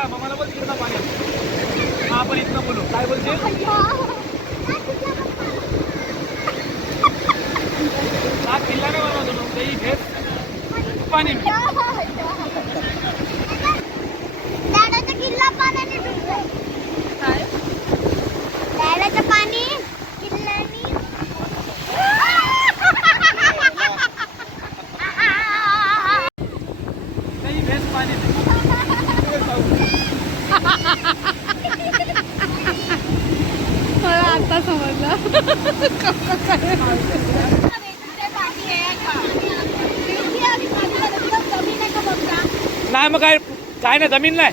या मग मला बोल किल्ला पाण्यात? हा आपण इथनं बोलू. काय बोलते हा किल्ला नाही बनवतो ना ते इथे. पाणी दादाचा किल्ला पाण्याने डुबलाय दादाचं पाणी किल्ल्याने. नाही भेस पाणी मला आता समजलं. नाही मग काय काय नाही जमीन नाही.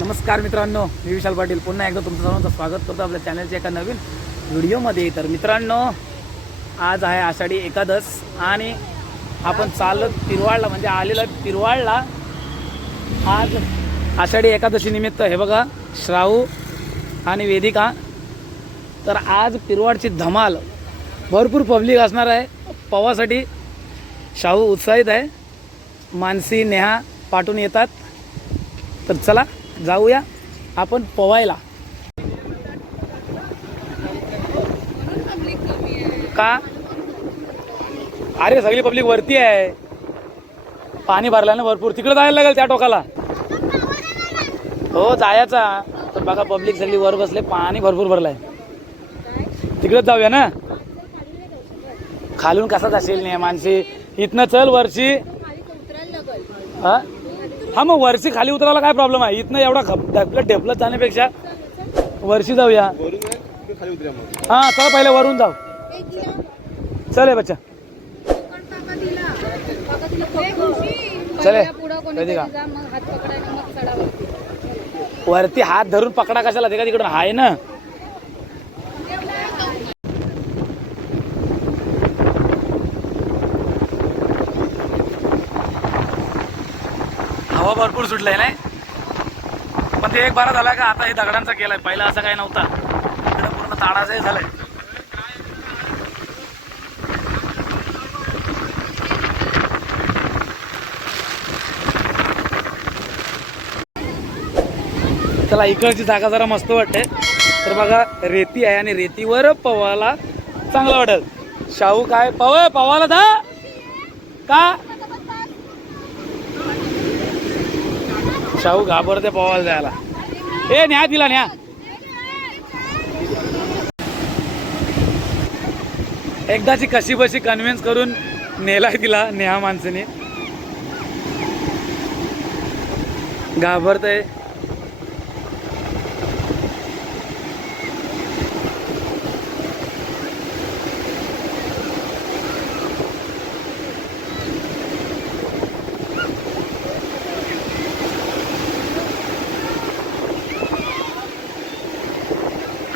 नमस्कार मित्रांनो मी विशाल पाटील. पुन्हा एकदा तुमचं सर्वांचं स्वागत करतो आपल्या चॅनलच्या एका नवीन व्हिडिओमध्ये. तर मित्रांनो आज आहे आषाढी एकादश आणि आपण चालत तिरवाळला म्हणजे आलेला तिरवाळला आज आषाढी एकादशीनिमित्त हे बघा श्राऊ आणि वेदिका. तर आज पिरवाडची धमाल भरपूर पब्लिक असणार आहे. पवासाठी शाहू उत्साहित आहे. मानसी नेहा पाठवून येतात. तर चला जाऊया. आपण पोवायला का? अरे सगळी पब्लिक वरती आहे. पाणी भरलं ना भरपूर. तिकडे जायला लागेल त्या टोकाला. हो जायचा. तर बघा पब्लिक सगळी वर बसले. पाणी भरपूर भरलंय. तिकडेच जाऊया ना? खालून कसा जाशील नाही माणसी इथनं चल वरची. हा? हा मग वरची खाली उतरायला काय प्रॉब्लेम आहे? इथनं एवढा ढकलत ढेपलत जाण्यापेक्षा वरशी जाऊया. हा चला पहिले वरून जाऊ. चल बच्चा. चले कधी का? वरती हात धरून पकडा कशाला? ते का तिकडून? हाय ना. हवा भरपूर सुटलाय नाही. पण ते एक बारा झाला का आता हे दगडांचा केलाय पहिला असं काही नव्हता. इकडे पूर्ण ताडाचाही झालंय. चला इकडची जागा जरा मस्त वाटते. तर बघा रेती आहे आणि रेतीवर पवाला चांगलं वाटेल. शाहू काय? पव पवाला दा का? शाहू घाबरते पवायला जायला. ए न्या दिला न्या. एकदाची कशी बशी कन्व्हिन्स करून नेलाय तिला नेहा माणसाने. घाबरतय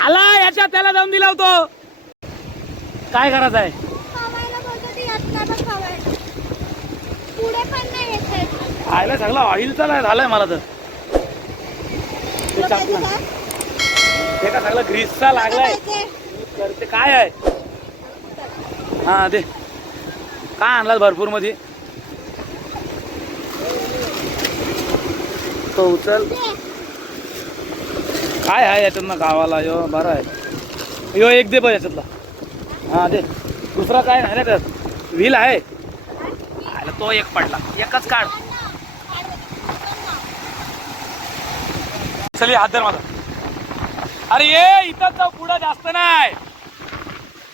आला त्याला दम दिला होतो. काय करायचं आहे? ते. आयला सगळं ऑइलचा नाही झालंय मला तर. ते. का? ते का सगळं ग्रीसचा लागलाय. पाहिजे. करते काय आहे? हा दे. काय आणलात भरपूरमध्ये तो उचल. काय आहे याच्यातनं गावाला? यो बरं आहे. यो एक दे बघ याच्यातला. हा दे. दुसरा काय नाही रे त्यात. व्हील आहे. तो एक पडला. एकच काढ. चल हात धर माझा. अरे ये इथं तो पुढं जास्त नाही.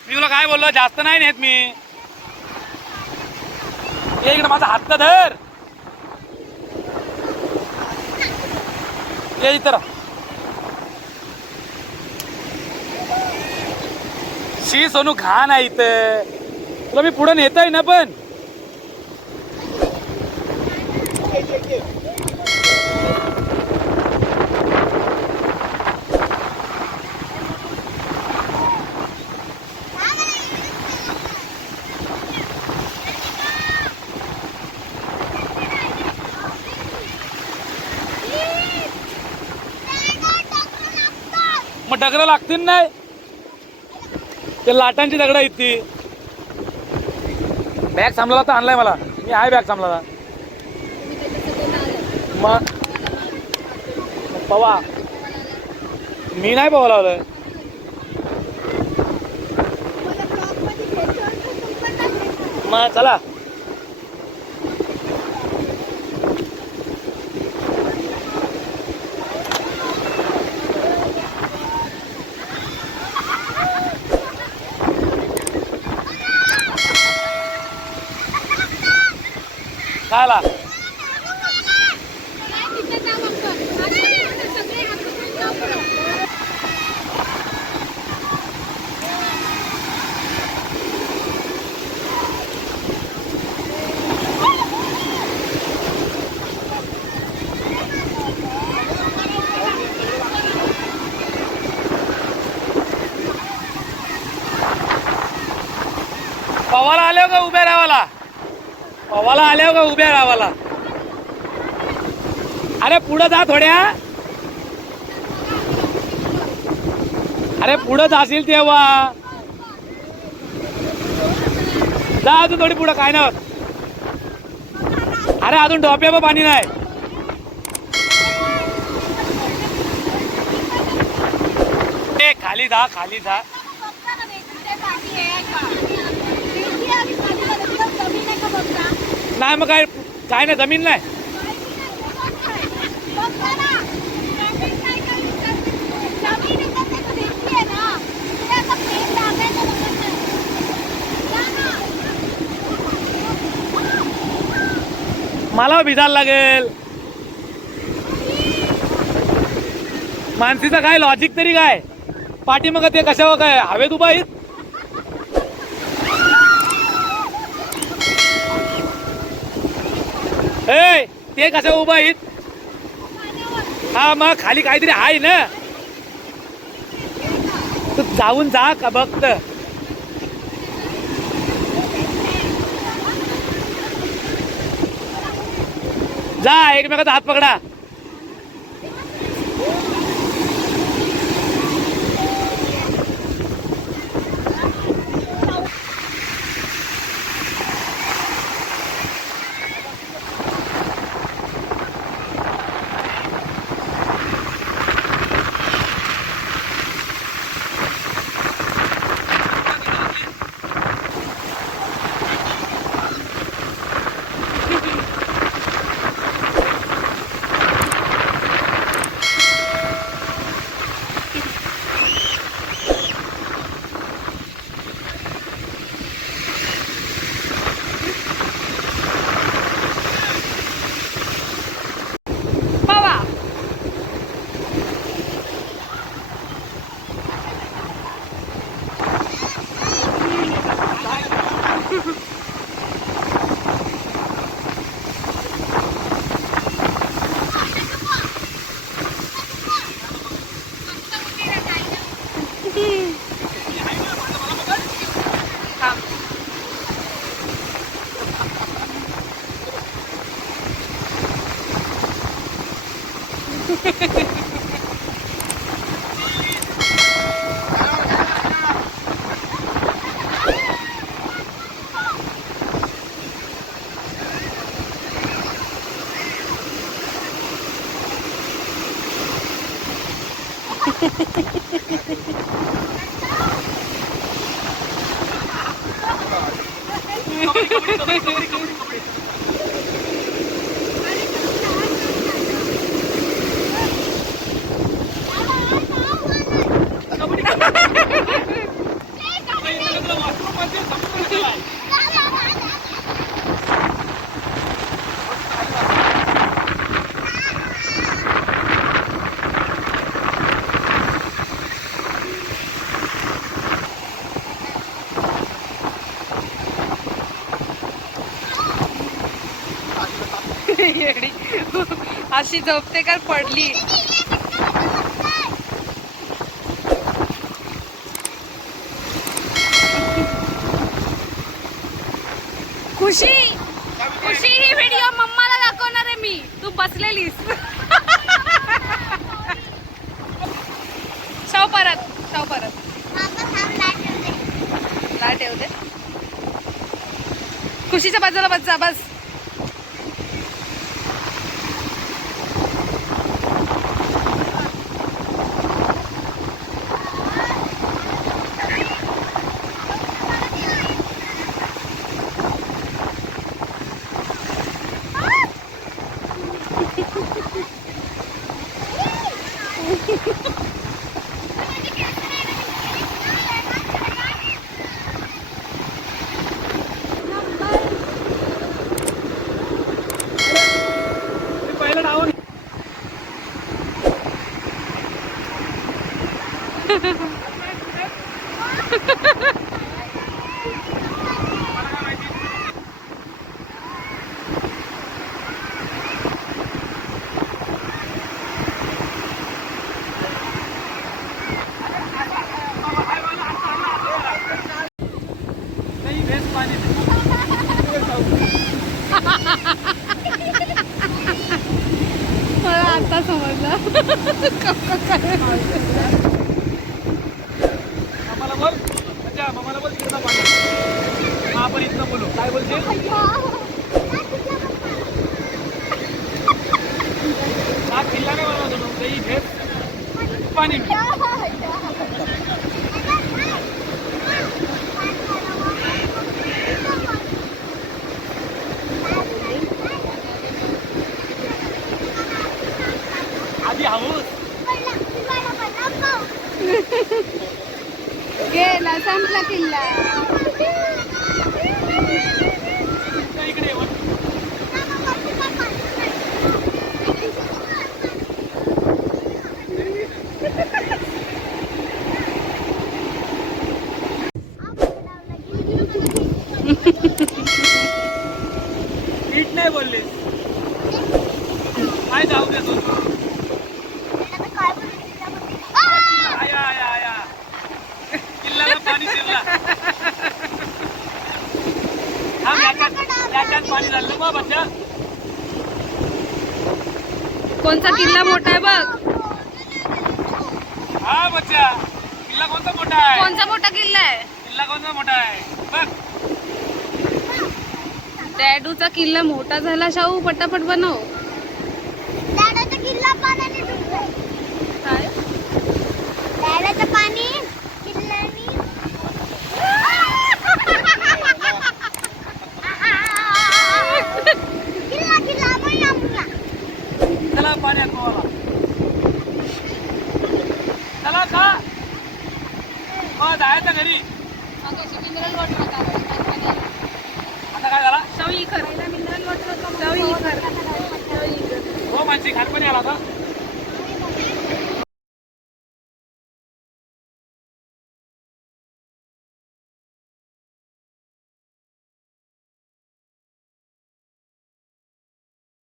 मी तुला काय बोललो? जास्त नाही नेत मी. ये इकडे माझा हात धर. ये इतर शी सोनू घाण आहे इथं. तुला मी पुढे नेताय ना पण. मग दगड लागतील नाही? ते लाटांची दगड आहेत ती. बॅग सांभाळला तर आणलाय मला. मी आहे बॅग थांबला मग? पवा. मी नाही पवा लावलं. मग चला खायला काय तिथे जाऊ आपण. आता सगळे आपण जाऊ पुढं. पवाला आल्यावर का उभ्या राहावाला पवाला आल्यावर का उभ्या राहावाला अरे पुढं जा थोड्या. अरे पुढं जाशील तेव्हा. जा अजून थोडी पुढं काय ना अरे अजून डोप्या पाणी नाही. खाली जा खाली जा बघता ना वेगवेगळे पाणी आहे का? वेगळी आणि पाणी एकदम जमीन आहे का बघता? नाही मग काय काय नाही जमीन नाही. मला भिजायला लागेल. मानसीचं काय लॉजिक तरी काय? पाठी मग ते कशावर काय? हवेत उभा आहेत? ए ते उभा आहेत हा मग खाली काहीतरी आहे ना? तू जाऊन जा का बघत? जा एकमेकाचा हात पकडा. kabuli, kabuli, kabuli, kabuli, kabuli. अशी झोपते का पडली. खुशी खुशी ही व्हिडिओ मम्माला दाखवणार आहे मी. तू बसलेलीस. शाव परत शाव परत. ला ठेवते खुशीच्या बाजूला बस जा बस. मला आता समजलं. आम्हाला अच्छा मामाला बोल तिकडे पाणी हा आपण इथं बोलू काय बोलते हा किल्ला नाही बनवतो तो दही भेट पाणी आधी हाऊस गेला संपला किल्ला. इकडे नाही बोललीस. काय जाऊ दे तू. याच्यात याच्यात पाणी झालं. बा बच्चा. कोणचा किल्ला मोठा आहे बघ. हा बच्चा. किल्ला कोणता मोठा आहे? कोणचा मोठा किल्ला आहे? किल्ला कोणता मोठा आहे? बघ. डॅडूचा किल्ला मोठा झाला शाहू. पटापट बनव. किल्ला पाण्याने डुबलाय. काय? प्यायल्याचं पाणी किल्ल्यानी किल्ला किल्ला मुल्ला मुल्ला चला पाण्यात पोहाला चला का? हो जायचं घरी. आता काय झाला? हो माणशी खानपणी आला का